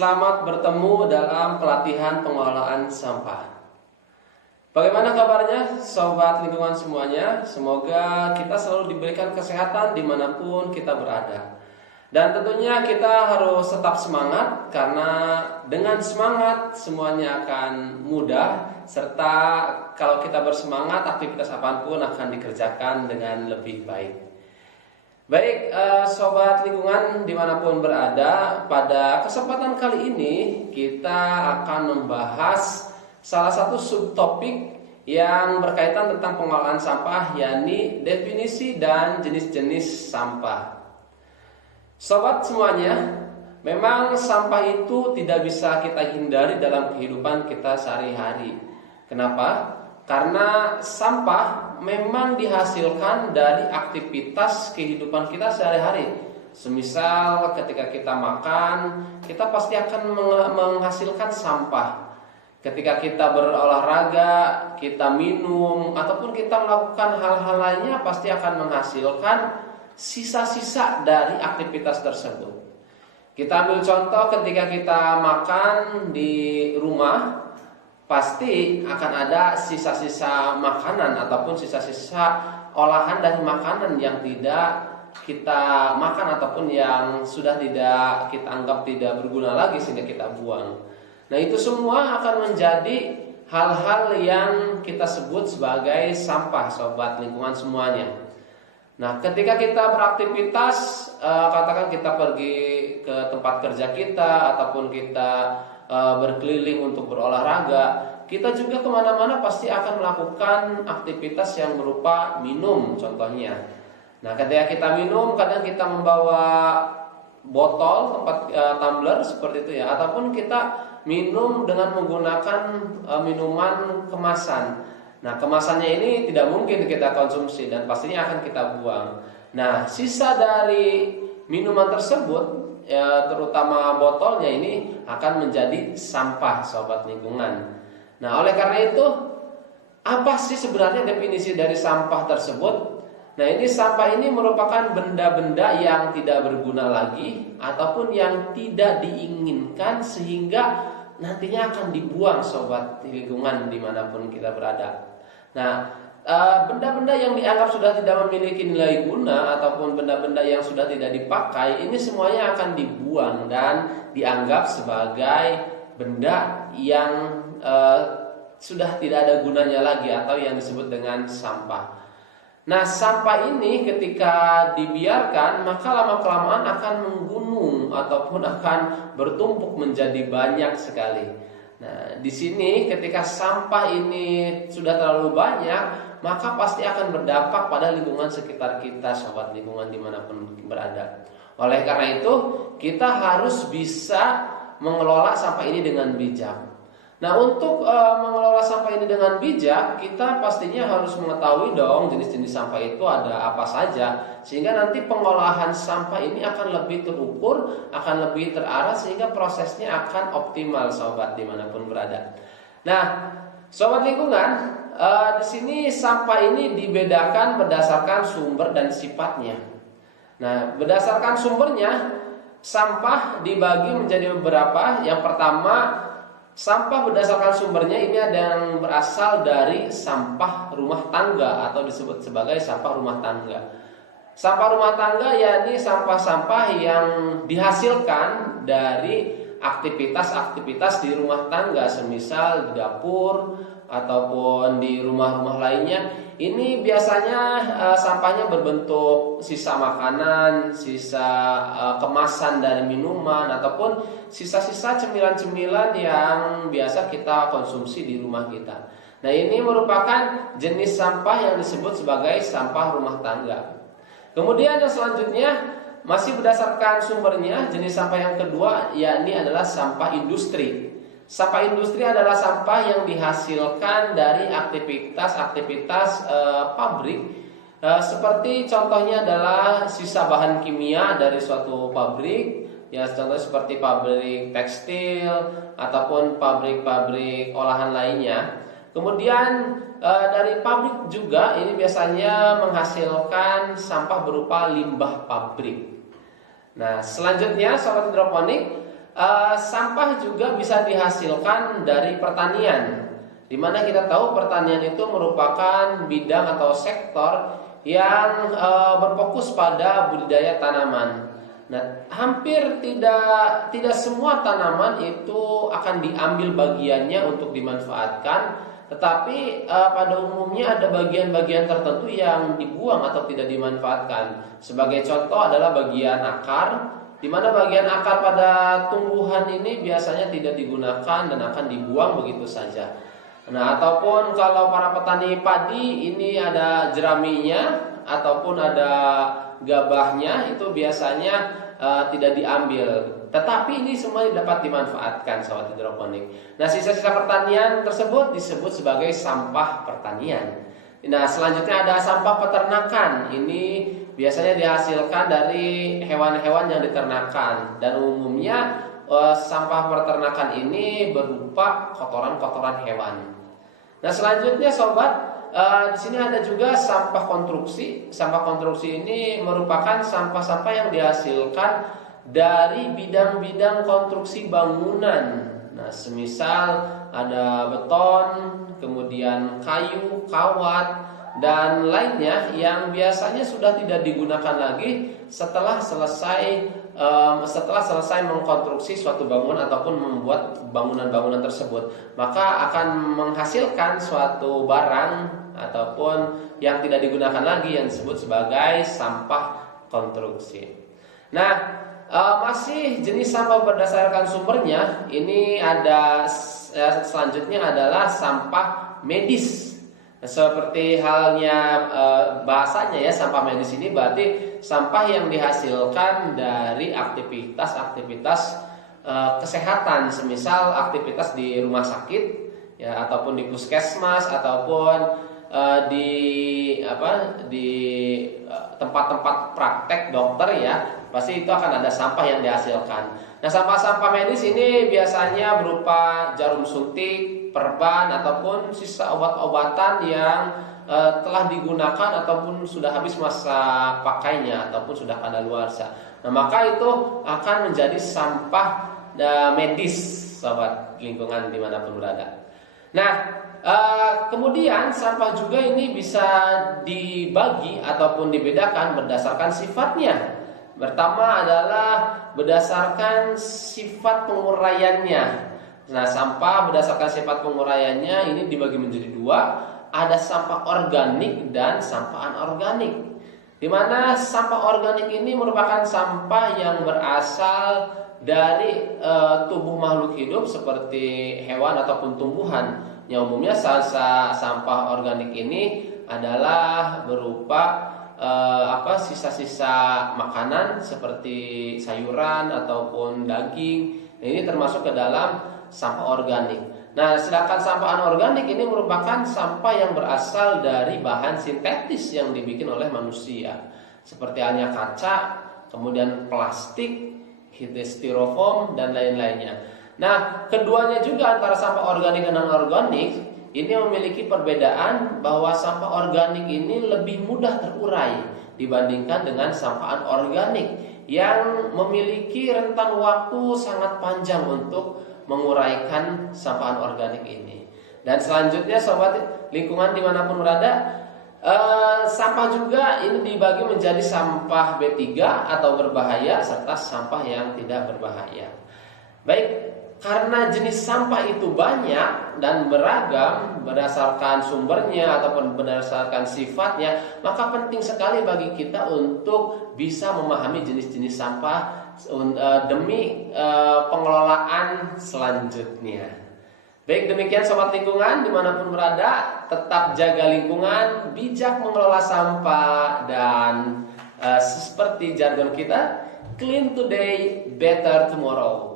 Selamat bertemu dalam pelatihan pengelolaan sampah. Bagaimana kabarnya sobat lingkungan semuanya? Semoga kita selalu diberikan kesehatan dimanapun kita berada. Dan tentunya kita harus tetap semangat, karena dengan semangat semuanya akan mudah. Serta kalau kita bersemangat, aktivitas apapun akan dikerjakan dengan lebih baik. Baik, sobat lingkungan dimanapun berada, pada kesempatan kali ini kita akan membahas salah satu subtopik yang berkaitan tentang pengelolaan sampah, yakni definisi dan jenis-jenis sampah. Sobat semuanya, memang sampah itu tidak bisa kita hindari dalam kehidupan kita sehari-hari. Kenapa? Karena sampah memang dihasilkan dari aktivitas kehidupan kita sehari-hari. Semisal ketika kita makan, kita pasti akan menghasilkan sampah. Ketika kita berolahraga, kita minum, ataupun kita melakukan hal-hal lainnya, pasti akan menghasilkan sisa-sisa dari aktivitas tersebut. Kita ambil contoh ketika kita makan di rumah, pasti akan ada sisa-sisa makanan ataupun sisa-sisa olahan dari makanan yang tidak kita makan ataupun yang sudah tidak kita anggap tidak berguna lagi sehingga kita buang. Nah, itu semua akan menjadi hal-hal yang kita sebut sebagai sampah, sobat lingkungan semuanya. Nah, ketika kita beraktivitas, katakan kita pergi ke tempat kerja kita ataupun kita berkeliling untuk berolahraga, kita juga kemana-mana pasti akan melakukan aktivitas yang berupa minum contohnya. Nah, ketika kita minum, kadang kita membawa botol, tumbler seperti itu ya, ataupun kita minum dengan menggunakan minuman kemasan. Nah, kemasannya ini tidak mungkin kita konsumsi dan pastinya akan kita buang. Nah, sisa dari minuman tersebut, ya, terutama botolnya ini akan menjadi sampah, sobat lingkungan. Nah, oleh karena itu, apa sih sebenarnya definisi dari sampah tersebut? Nah, ini sampah ini merupakan benda-benda yang tidak berguna lagi ataupun yang tidak diinginkan sehingga nantinya akan dibuang, sobat lingkungan dimanapun kita berada. Nah, benda-benda yang dianggap sudah tidak memiliki nilai guna ataupun benda-benda yang sudah tidak dipakai, ini semuanya akan dibuang dan dianggap sebagai benda yang sudah tidak ada gunanya lagi atau yang disebut dengan sampah. Nah, sampah ini ketika dibiarkan, maka lama-kelamaan akan menggunung ataupun akan bertumpuk menjadi banyak sekali. Nah, di sini ketika sampah ini sudah terlalu banyak, maka pasti akan berdampak pada lingkungan sekitar kita, sobat lingkungan dimanapun berada. Oleh karena itu, kita harus bisa mengelola sampah ini dengan bijak. Nah, untuk mengelola sampah ini dengan bijak, kita pastinya harus mengetahui dong jenis-jenis sampah itu ada apa saja, sehingga nanti pengolahan sampah ini akan lebih terukur, akan lebih terarah, sehingga prosesnya akan optimal, sobat dimanapun berada. Nah, sobat lingkungan, di sini sampah ini dibedakan berdasarkan sumber dan sifatnya. Nah, berdasarkan sumbernya, sampah dibagi menjadi beberapa. Yang pertama, sampah berdasarkan sumbernya ini ada yang berasal dari sampah rumah tangga atau disebut sebagai sampah rumah tangga. Sampah rumah tangga yakni sampah-sampah yang dihasilkan dari aktivitas-aktivitas di rumah tangga, semisal di dapur ataupun di rumah-rumah lainnya. Ini biasanya sampahnya berbentuk sisa makanan, sisa kemasan dari minuman, ataupun sisa-sisa cemilan-cemilan yang biasa kita konsumsi di rumah kita. Nah, ini merupakan jenis sampah yang disebut sebagai sampah rumah tangga. Kemudian yang selanjutnya, masih berdasarkan sumbernya, jenis sampah yang kedua yakni adalah sampah industri. Sampah industri adalah sampah yang dihasilkan dari aktivitas-aktivitas pabrik, seperti contohnya adalah sisa bahan kimia dari suatu pabrik, ya, contohnya seperti pabrik tekstil ataupun pabrik-pabrik olahan lainnya. Kemudian dari pabrik juga ini biasanya menghasilkan sampah berupa limbah pabrik. Nah, selanjutnya sobat hidroponik, sampah juga bisa dihasilkan dari pertanian, di mana kita tahu pertanian itu merupakan bidang atau sektor yang berfokus pada budidaya tanaman. Nah, hampir tidak semua tanaman itu akan diambil bagiannya untuk dimanfaatkan, tetapi pada umumnya ada bagian-bagian tertentu yang dibuang atau tidak dimanfaatkan. Sebagai contoh adalah bagian akar, di mana bagian akar pada tumbuhan ini biasanya tidak digunakan dan akan dibuang begitu saja. Nah, ataupun kalau para petani padi ini ada jeraminya ataupun ada gabahnya, itu biasanya tidak diambil. Tetapi ini semua dapat dimanfaatkan sahabat hidroponik. Nah, sisa-sisa pertanian tersebut disebut sebagai sampah pertanian. Nah, selanjutnya ada sampah peternakan. Ini biasanya dihasilkan dari hewan-hewan yang diternakan, dan umumnya sampah peternakan ini berupa kotoran-kotoran hewan. Nah, selanjutnya sobat, di sini ada juga sampah konstruksi. Sampah konstruksi ini merupakan sampah-sampah yang dihasilkan dari bidang-bidang konstruksi bangunan. Nah, semisal ada beton, kemudian kayu, kawat, dan lainnya yang biasanya sudah tidak digunakan lagi setelah selesai mengkonstruksi suatu bangunan ataupun membuat bangunan-bangunan tersebut, maka akan menghasilkan suatu barang ataupun yang tidak digunakan lagi yang disebut sebagai sampah konstruksi. Nah, masih jenis sampah berdasarkan sumbernya, ini ada selanjutnya adalah sampah medis. Seperti halnya bahasanya ya, sampah medis ini berarti sampah yang dihasilkan dari aktivitas-aktivitas kesehatan, semisal aktivitas di rumah sakit ya, ataupun di puskesmas, ataupun di tempat-tempat praktek dokter ya, pasti itu akan ada sampah yang dihasilkan. Nah, sampah-sampah medis ini biasanya berupa jarum suntik, perban, ataupun sisa obat-obatan yang telah digunakan ataupun sudah habis masa pakainya ataupun sudah kadaluarsa. Nah, maka itu akan menjadi sampah medis, sobat lingkungan dimanapun berada. Nah, kemudian sampah juga ini bisa dibagi ataupun dibedakan berdasarkan sifatnya. Pertama adalah berdasarkan sifat penguraiannya. Nah, sampah berdasarkan sifat penguraiannya ini dibagi menjadi dua. Ada sampah organik dan sampah anorganik. Di mana sampah organik ini merupakan sampah yang berasal dari tubuh makhluk hidup seperti hewan ataupun tumbuhan. Yang umumnya sampah organik ini adalah berupa sisa-sisa makanan seperti sayuran ataupun daging. Nah, ini termasuk ke dalam sampah organik. Nah, sedangkan sampah anorganik ini merupakan sampah yang berasal dari bahan sintetis yang dibikin oleh manusia, seperti halnya kaca, kemudian plastik, styrofoam, dan lain-lainnya. Nah, keduanya juga antara sampah organik dan anorganik ini memiliki perbedaan bahwa sampah organik ini lebih mudah terurai dibandingkan dengan sampah anorganik yang memiliki rentang waktu sangat panjang untuk menguraikan sampah anorganik ini. Dan selanjutnya sobat lingkungan dimanapun berada, sampah juga ini dibagi menjadi sampah B3 atau berbahaya serta sampah yang tidak berbahaya. Baik, karena jenis sampah itu banyak dan beragam berdasarkan sumbernya ataupun berdasarkan sifatnya, maka penting sekali bagi kita untuk bisa memahami jenis-jenis sampah demi pengelolaan selanjutnya. Baik, demikian sobat lingkungan dimanapun berada, tetap jaga lingkungan, bijak mengelola sampah, dan seperti jargon kita, clean today, better tomorrow.